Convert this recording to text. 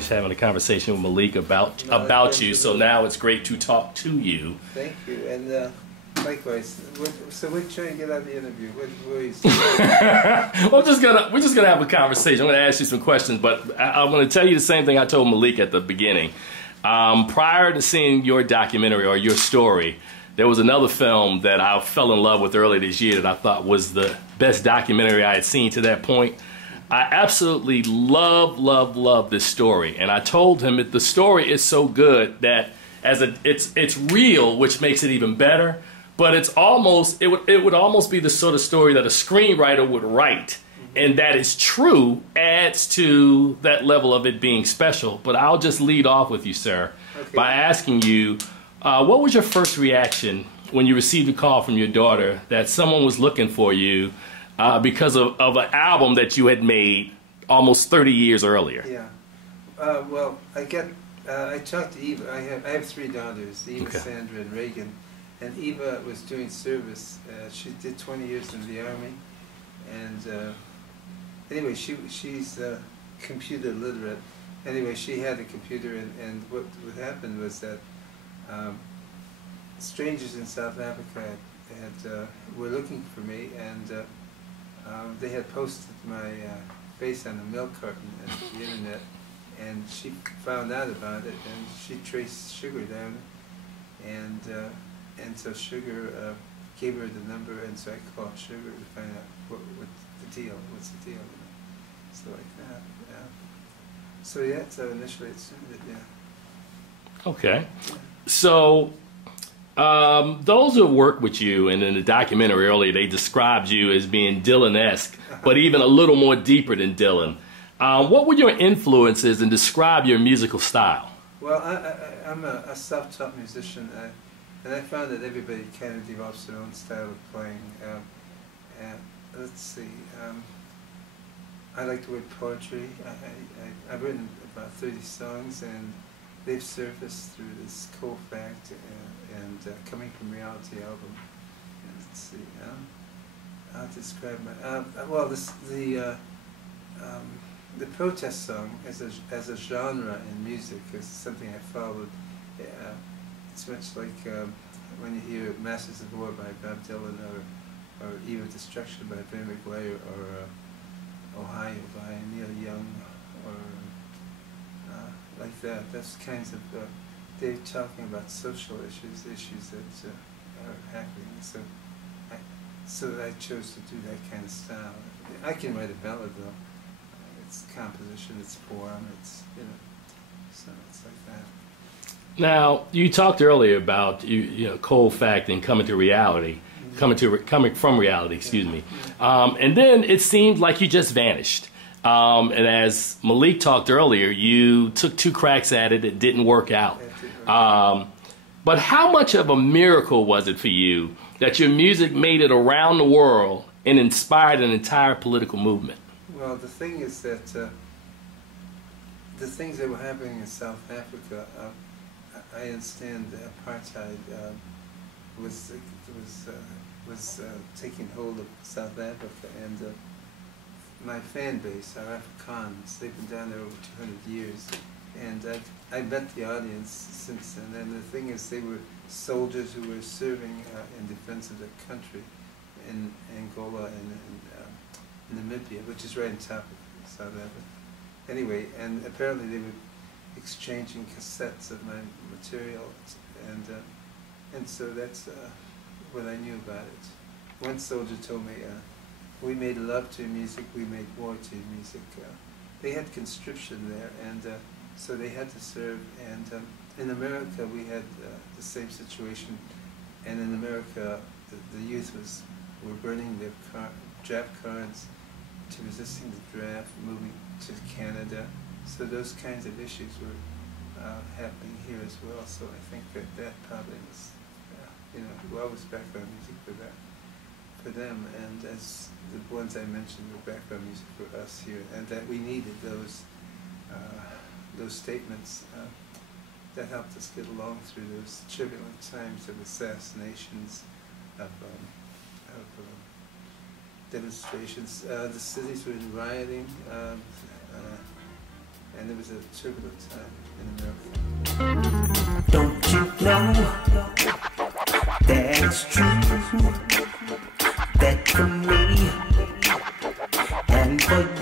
finished having a conversation with Malik about you, so now it's great to talk to you. Thank you, and likewise. So we're trying to get out of the interview. What is Well, we're just gonna have a conversation. I'm gonna ask you some questions, but I'm gonna tell you the same thing I told Malik at the beginning. Prior to seeing your documentary or your story, there was another film that I fell in love with earlier this year that I thought was the best documentary I had seen to that point. I absolutely love this story, and I told him that the story is so good that it's real, which makes it even better. But it would almost be the sort of story that a screenwriter would write, and that is true, adds to that level of it being special. But I'll just lead off with you, sir, by asking you, what was your first reaction when you received a call from your daughter that someone was looking for you because of an album that you had made almost 30 years earlier? Yeah. Well, I talked to Eva. I have three daughters, Eva, Sandra, and Reagan. And Eva was doing service. She did 20 years in the Army. And anyway, she's computer literate. Anyway, she had a computer, and what happened was that strangers in South Africa were looking for me, and they had posted my face on a milk carton on the internet, and she found out about it, and she traced Sugar down, and so Sugar gave her the number, and so I called Sugar to find out what's the deal, you know? So like that, yeah. So yeah, so initially it suited, yeah. Okay. So, those who work with you, and in the documentary earlier, they described you as being Dylan-esque, but even a little more deeper than Dylan. What were your influences, and describe your musical style? Well, I'm a self-taught musician, and I found that everybody kind of develops their own style of playing. Let's see. I like to write poetry. I've written about 30 songs, and they've surfaced through this Cold Fact and Coming From Reality album. And let's see. I'll describe my. Well, the protest song as a genre in music is something I followed. It's much like when you hear Masters of War by Bob Dylan, or Eve of Destruction by Ben McGuire, or Ohio by Neil Young, or like that. That's kinds of, they're talking about social issues that are happening. So I chose to do that kind of style. I can write a ballad though. It's composition, it's form, it's, you know, so it's like that. Now, you talked earlier about Cold Fact and coming from reality, excuse me. And then it seemed like you just vanished. And as Malik talked earlier, you took 2 cracks at it, it didn't work out. But how much of a miracle was it for you that your music made it around the world and inspired an entire political movement? Well, the thing is that the things that were happening in South Africa, I understand apartheid was taking hold of South Africa, and my fan base, our Afrikaans, they've been down there over 200 years, and I've met the audience since then. And the thing is, they were soldiers who were serving in defense of their country in Angola and Namibia, which is right on top of South Africa. Anyway, and apparently they were exchanging cassettes of my material, and so that's what I knew about it. One soldier told me, we made love to your music, we made war to your music. They had conscription there, and so they had to serve, and in America we had the same situation, and in America the youth were burning their draft cards to resisting the draft, moving to Canada. So those kinds of issues were happening here as well. So I think that probably was, well, was background music for them, and as the ones I mentioned were background music for us here, and that we needed those statements that helped us get along through those turbulent times of assassinations, of demonstrations. The cities were in rioting, and it was a turbulent time in America. Don't you know that it's true that for me and for you